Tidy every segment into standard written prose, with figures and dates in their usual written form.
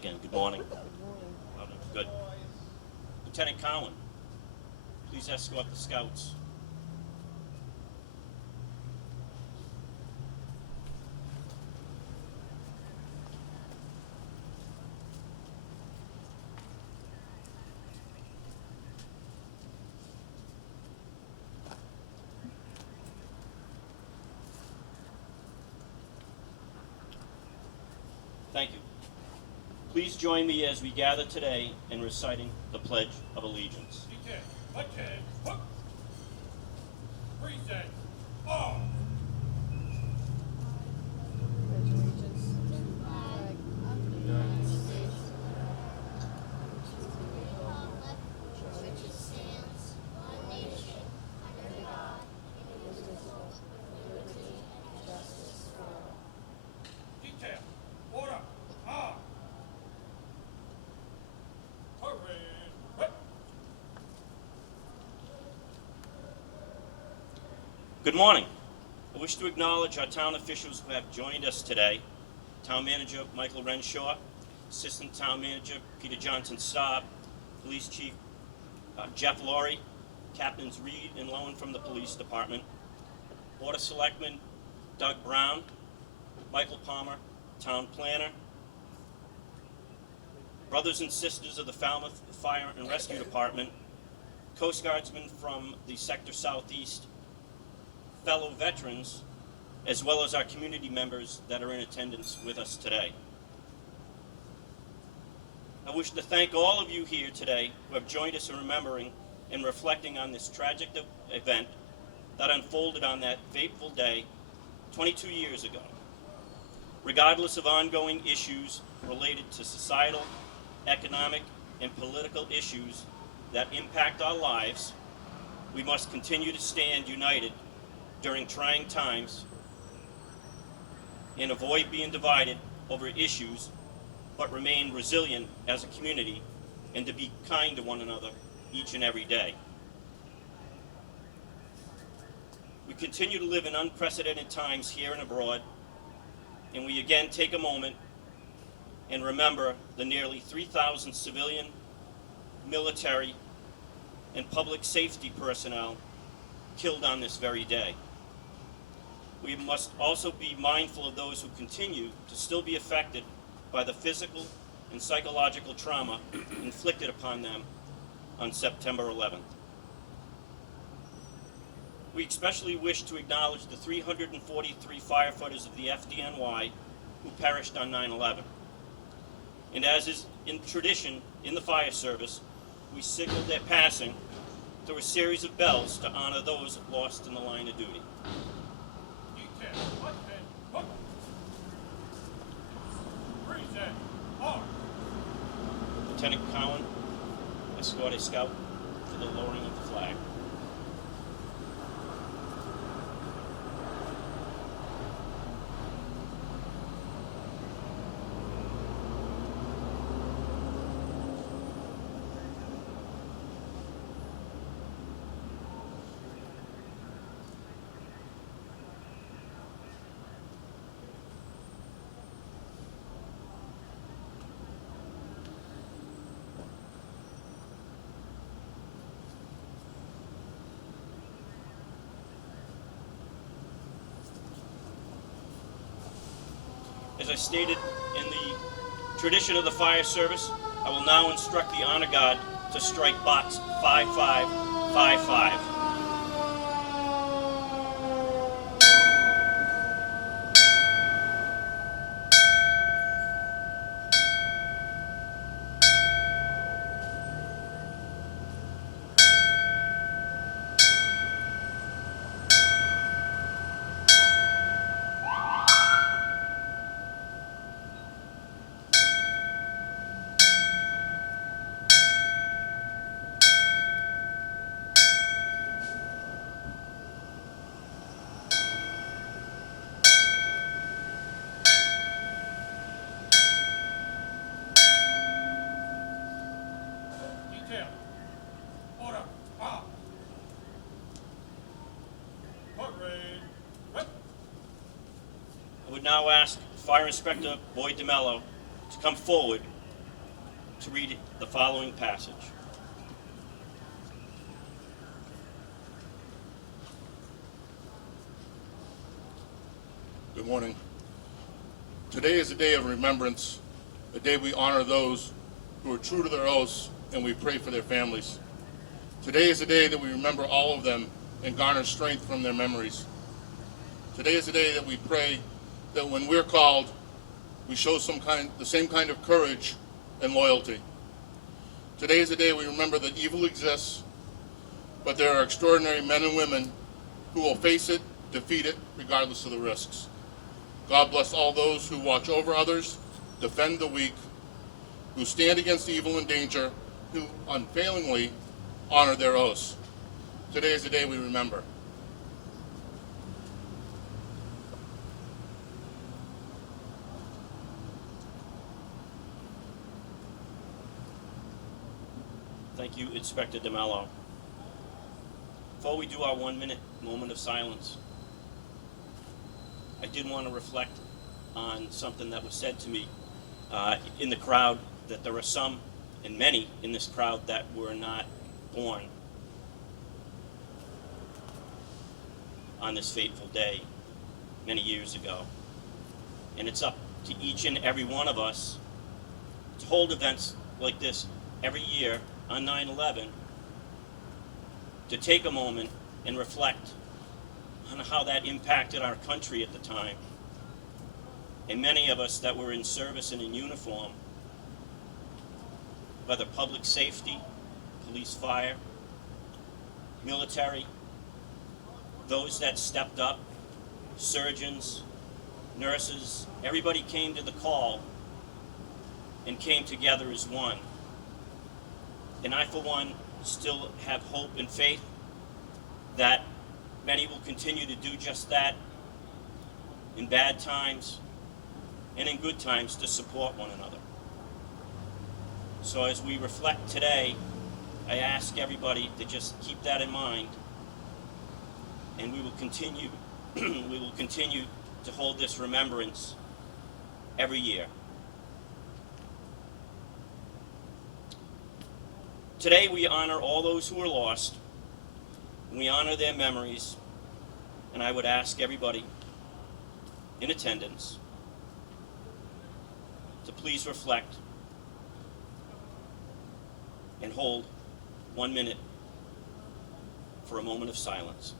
again. Good morning. Good. Lieutenant Cowan, please escort the scouts. Thank you. Please join me as we gather today in reciting the Pledge of Allegiance. Good morning. I wish to acknowledge our town officials who have joined us today. Town Manager Michael Renshaw, Assistant Town Manager Peter Johnson-Staub, Police Chief Jeff Laurie, Captains Reed and Lowen from the Police Department, Board of Selectmen Doug Brown, Michael Palmer, Town Planner, brothers and sisters of the Falmouth Fire and Rescue Department, Coast Guardsmen from the Sector Southeast, fellow veterans, as well as our community members that are in attendance with us today. I wish to thank all of you here today who have joined us in remembering and reflecting on this tragic event that unfolded on that fateful day 22 years ago. Regardless of ongoing issues related to societal, economic, and political issues that impact our lives, we must continue to stand united during trying times and avoid being divided over issues, but remain resilient as a community and to be kind to one another each and every day. We continue to live in unprecedented times here and abroad, and we again take a moment and remember the nearly 3,000 civilian, military, and public safety personnel killed on this very day. We must also be mindful of those who continue to still be affected by the physical and psychological trauma inflicted upon them on September 11th. We especially wish to acknowledge the 343 firefighters of the FDNY who perished on 9/11. And as is in tradition in the fire service, we signaled their passing through a series of bells to honor those lost in the line of duty. Lieutenant Cowan, escort a scout for the lowering of the flag. As I stated in the tradition of the fire service, I will now instruct the honor guard to strike box 5555. I would now ask Fire Inspector Boyd DeMello to come forward to read the following passage. Good morning. Today is a day of remembrance, a day we honor those who are true to their oaths, and we pray for their families. Today is a day that we remember all of them and garner strength from their memories. Today is a day that we pray that when we're called, we show the same kind of courage and loyalty. Today is a day we remember that evil exists, but there are extraordinary men and women who will face it, defeat it, regardless of the risks. God bless all those who watch over others, defend the weak, who stand against evil and danger, who unfailingly honor their oaths. Today is the day we remember. Thank you, Inspector DeMello. Before we do our 1-minute moment of silence, I did want to reflect on something that was said to me in the crowd, that there are some, and many in this crowd, that were not born on this fateful day many years ago. And it's up to each and every one of us to hold events like this every year on 9/11, to take a moment and reflect on how that impacted our country at the time. And many of us that were in service and in uniform, whether public safety, police, fire, military, those that stepped up, surgeons, nurses, everybody came to the call and came together as one. And I, for one, still have hope and faith that many will continue to do just that in bad times and in good times, to support one another. So as we reflect today, I ask everybody to just keep that in mind, and we will continue to hold this remembrance every year. Today we honor all those who are lost, and we honor their memories, and I would ask everybody in attendance to please reflect and hold 1 minute for a moment of silence.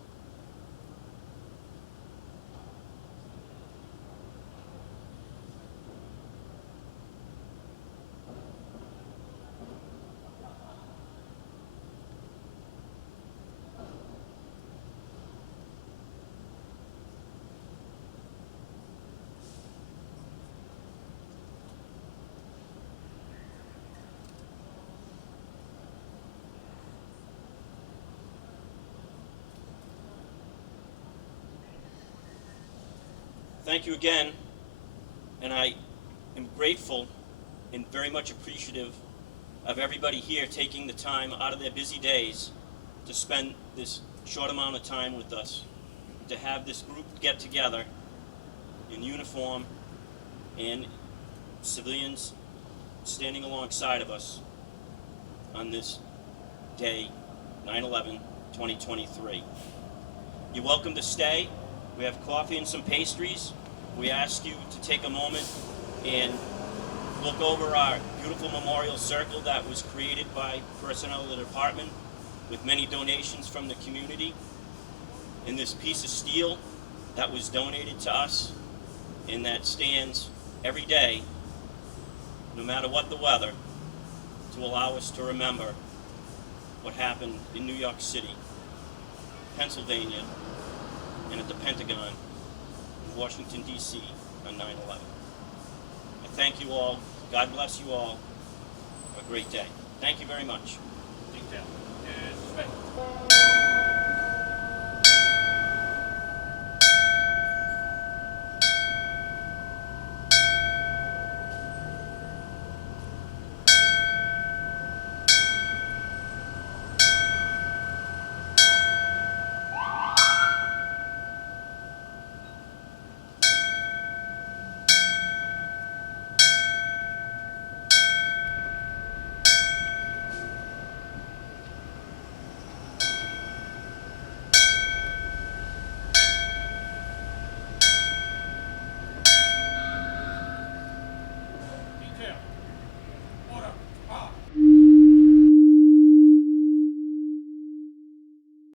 Thank you again, and I am grateful and very much appreciative of everybody here taking the time out of their busy days to spend this short amount of time with us, to have this group get together in uniform and civilians standing alongside of us on this day, 9/11/2023. You're welcome to stay. We have coffee and some pastries. We ask you to take a moment and look over our beautiful memorial circle that was created by personnel of the department with many donations from the community, and this piece of steel that was donated to us and that stands every day, no matter what the weather, to allow us to remember what happened in New York City, Pennsylvania, and at the Pentagon in Washington, D.C. on 9/11. I thank you all. God bless you all. Have a great day. Thank you very much. Detail. And respect.